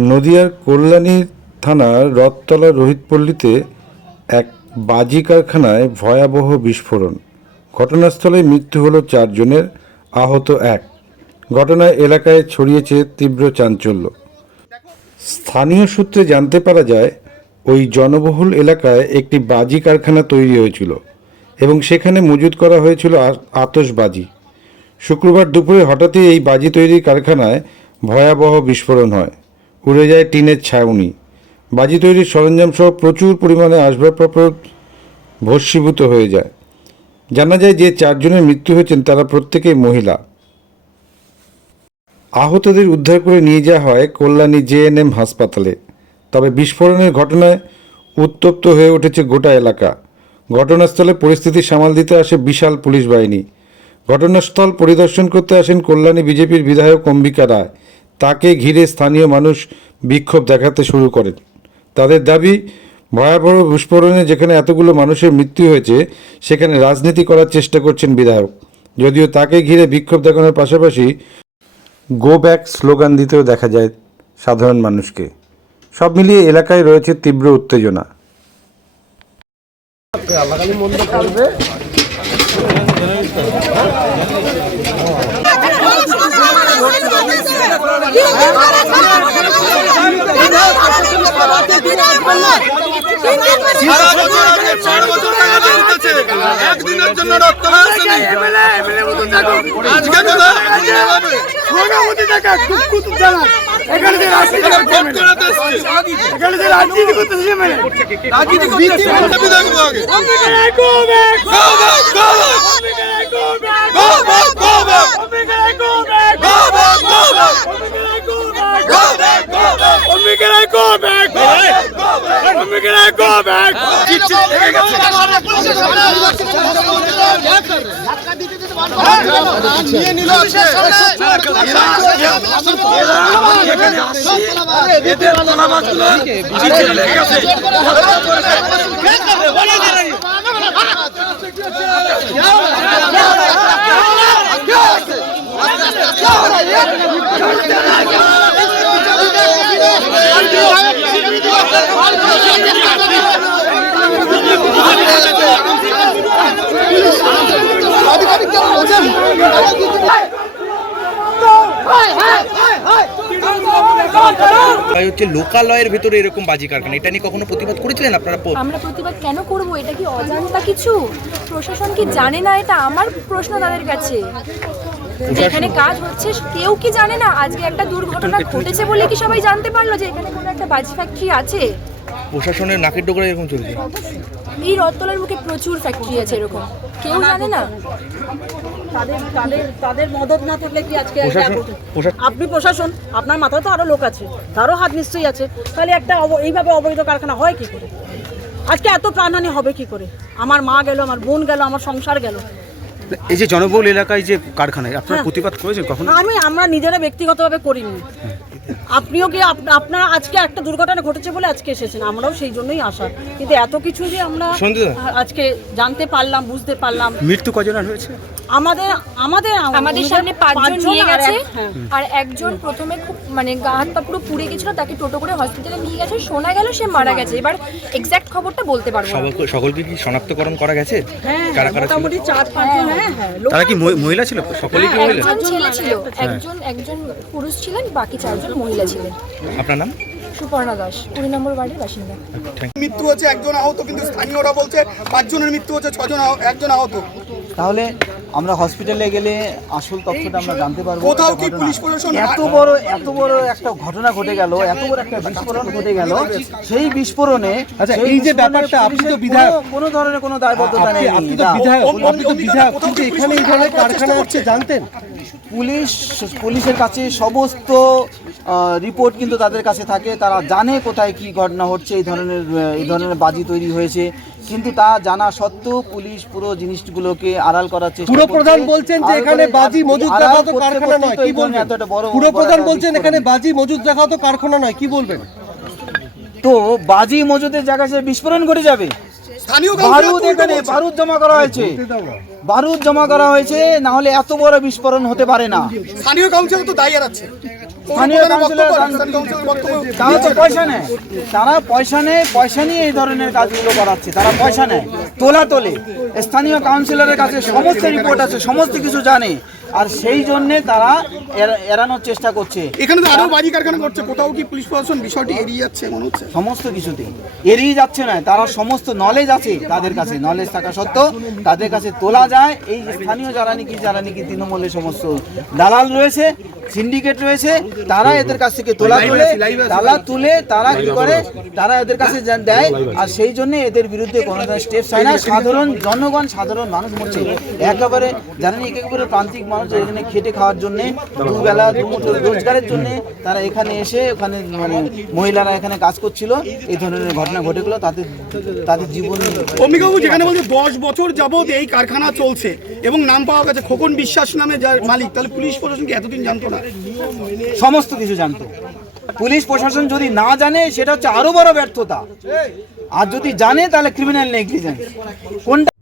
নদিয়ার কল্যাণী থানার রথতলা রোহিতপল্লীতে এক বাজি কারখানায় ভয়াবহ বিস্ফোরণ। ঘটনাস্থলে মৃত্যু হলো চারজনের, আহত এক। ঘটনায় এলাকায় ছড়িয়েছে তীব্র চাঞ্চল্য। স্থানীয় সূত্রে জানতে পারা যায়, ওই জনবহুল এলাকায় একটি বাজি কারখানা তৈরি হয়েছিল এবং সেখানে মজুত করা হয়েছিল আ- আতশবাজি শুক্রবার দুপুরে হঠাৎই এই বাজি তৈরির কারখানায় ভয়াবহ বিস্ফোরণ হয়। উড়ে যায় টিনের ছাউনি বাজি তৈরির সরঞ্জাম সহ প্রচুর পরিমাণে আসবাবপত্র ভস্মীভূত হয়ে যায়। জানা যায় যে চারজনের মৃত্যু হয়েছেন তারা প্রত্যেকেই মহিলা। আহতদের উদ্ধার করে নিয়ে যাওয়া হয় কল্যাণী জেএনএম হাসপাতালে। তবে বিস্ফোরণের ঘটনায় উত্তপ্ত হয়ে উঠেছে গোটা এলাকা। ঘটনাস্থলে পরিস্থিতি সামাল দিতে আসে বিশাল পুলিশ বাহিনী। ঘটনাস্থল পরিদর্শন করতে আসেন কল্যাণী বিজেপির বিধায়ক অম্বিকা রায়। তাকে ঘিরে স্থানীয় মানুষ বিক্ষোভ দেখাতে শুরু করেন। তাদের দাবি, ভয়াবহ বিস্ফোরণে যেখানে এতগুলো মানুষের মৃত্যু হয়েছে, সেখানে রাজনীতি করার চেষ্টা করছেন বিধায়ক। যদিও তাকে ঘিরে বিক্ষোভ দেখানোর পাশাপাশি গো ব্যাক স্লোগান দিতেও দেখা যায় সাধারণ মানুষকে। সব মিলিয়ে এলাকায় রয়েছে তীব্র উত্তেজনা। সারা বছর আপনি চার বছর টাকা দিয়ে দিতেছে একদিনের জন্য রক্ত আসেনি আজকে দাদা এখানে যে রাজনীতি করতেছে রাজনীতি দেখব আগে Go back, go back, go back go back, go back, go back go back, go back, go back go back, go back, অম্বিকারা গো ব্যাক অম্বিকারা গো ব্যাক চিঠি লেগে গেছে। নিয়ে নিল আজকে। এদের তোলাবাজগুলো চিঠি লেগে গেছে। তাই হচ্ছে লোকালয়ের ভেতরে এরকম বাজি কারখানা। এটা নিয়ে কখনো প্রতিবাদ করেছিলেন আপনারা? আমরা প্রতিবাদ কেন করব? এটা কি অজান্তা কিছু? প্রশাসন কি জানে না? এটা আমার প্রশ্ন তাদের কাছে। এখানে কাজ হচ্ছে কেউ কি জানে না? আজকে একটা দুর্ঘটনা ঘটেছে বলে কি সবাই জানতে পারল যে এখানে কোনো একটা বাজি ফ্যাক্টরি আছে? প্রশাসনের নাকের ডোকরা এরকম চলছে? এই রথতলার মুখে প্রচুর ফ্যাক্টরি আছে এরকম। কেউ জানে না? তাদের তাদের তাদের মদত না থাকলে কি আজকে আপনি প্রশাসন আপনার মাথায় তো আরও লোক আছে। তারও হাত নিশ্চয়ই আছে। তাহলে একটা অব- এইভাবে অবৈধ কারখানা হয় কি করে? আজকে এত প্রাণহানি হবে কি করে? আমার মা গেল আমার বোন গেল আমার সংসার গেল। এই যে জনবহুল এলাকায় যে কারখানায় আপনারা হ্যাঁ। প্রতিবাদ করেছেন কখনো? আমি আমরা নিজেরা ব্যক্তিগতভাবে করিনি। আপনিও কি আপনার আজকে একটা দুর্ঘটনা ঘটেছে বলে আজকে এসেছেন? আমরাও সেই জন্যই আসা কিন্তু এত কিছু যে আমরা আজকে জানতে পারলাম বুঝতে পারলাম। মৃত্যু কজনের হয়েছে? আমাদের আমাদের আমাদের সামনে পাঁচজন নিয়ে গেছে। হ্যাঁ। আর একজন প্রথমে খুব মানে গা হাত পা পুরো পুড়ে গেছিল তাকে টোটো করে হসপিটালে নিয়ে গেছে। শোনা গেল সে মারা গেছে। এবার এক্স্যাক্ট খবরটা বলতে পারব না। সকলকে সকলকে কি শনাক্তকরণ করা গেছে? হ্যাঁ কারা কারা ছিল? মোটামুটি চার পাঁচজন হ্যাঁ হ্যাঁ লোক তারা কি মহি- মহিলা ছিল? সকলেই কি হ্যাঁ, মহিলা? একজন ছেলে ছিল। একজন একজন পুরুষ ছিলেন বাকি চারজন মহিলা ছিলেন। আপনার নাম? সুপর্ণা দাস কুড়ি নম্বর বাড়ির বাসিন্দা। মৃত্যু হচ্ছে একজন আহত কিন্তু স্থানীয়রা বলছে পাঁচজনের মৃত্যু হচ্ছে ছজন আহ- একজন আহত। তাহলে আমরা হসপিটালে গেলে আসল তথ্যটা আমরা জানতে পারব। কোথাও কি পুলিশ প্রশাসন এত বড় এত বড় একটা ঘটনা ঘটে গেল এত বড় একটা বিস্ফোরণ ঘটে গেল। সেই বিস্ফোরণে আচ্ছা, এই যে ব্যাপারটা, আপনি তো বিধায়ক। কোনো- কোনো ধরনের কোনো দায়বদ্ধতা নেই। আপনি তো বিধায়ক আপনি তো বিধায়ক কিন্তু এখানে এই ধরনের কারখানা হচ্ছে জানতেন? পুলিশ পুলিশের কাছে সমস্ত রিপোর্ট কিন্তু তাদের কাছে থাকে। তারা জানে কোথায় কি ঘটনা হচ্ছে এই ধরনের এই ধরনের বাজি তৈরি হয়েছে। কিন্তু তা জানা সত্ত্বেও পুলিশ পুরো জিনিসগুলোকে আড়াল করার চেষ্টা পুরো প্রধান বলছেন যে এখানে বাজি মজুদ রাখা তো কারখানা নয় কি বলবেন? এতটা বড় পুরো প্রধান বলছেন এখানে বাজি মজুদ রাখা তো কারখানা নয় কি বলবেন? তো বাজি মজুদের জায়গায় সে বিস্ফোরণ ঘটে যাবে। বারুদ এখানে বারুদ জমা করা হয়েছে। বারুদ জমা করা হয়েছে না হলে এত বড় বিস্ফোরণ হতে পারে না। স্থানীয় কাউন্সিলর তো স্থানীয় কাউন্সিলর তারা তো পয়সা নেয়। তারা পয়সা নেয় পয়সা নিয়ে এই ধরনের কাজগুলো করাচ্ছে। তারা পয়সা নেয়। তোলা তোলে স্থানীয় কাউন্সিলরের কাছে সমস্ত রিপোর্ট আছে সমস্ত কিছু জানে। আর সেই জন্যে তারা এড়ানোর চেষ্টা করছে। এখানে তো আরও বাজি কারখানা করছে কোথাও কি পুলিশ প্রশাসন বিষয়টি এড়িয়ে যাচ্ছে মনে হচ্ছে? সমস্ত কিছুতেই। এড়িয়ে যাচ্ছে না তারা সমস্ত নলেজ আছে তাদের কাছে। নলেজ থাকা সত্ত্বেও তাদের কাছে তোলা যায়। এই স্থানীয় যারা নাকি যারা নাকি তৃণমূলের সমস্ত দালাল রয়েছে সিন্ডিকেট রয়েছে তারা এদের কাছ থেকে তোলা তুলে তালা তুলে তারা কি করে? তারা এদের কাছে দেয়। আর সেই জন্য এদের বিরুদ্ধে কোনো স্টেপস হয় না। সাধারণ জনগণ সাধারণ মানুষ মরছে। একেবারে জানেন একেবারে প্রান্তিক মানুষ এখানে খেটে খাওয়ার জন্য দুবেলা রোজগারের জন্য তারা এখানে এসে ওখানে মানে মহিলারা এখানে কাজ করছিল। এই ধরনের ঘটনা ঘটে গেলো তাদের তাদের জীবন অম্বিকাবাবু যেখানে বলছে দশ বছর যাবত এই কারখানা চলছে এবং নাম পাওয়া গেছে খোকন বিশ্বাস নামে যার মালিক। তাহলে পুলিশ প্রশাসন কি এতদিন জানতো না? সমস্ত কিছু জানতো। পুলিশ প্রশাসন যদি না জানে সেটা হচ্ছে আরও বড় ব্যর্থতা। আর যদি জানে তাহলে ক্রিমিনাল নেগলিজেন্স কোনটা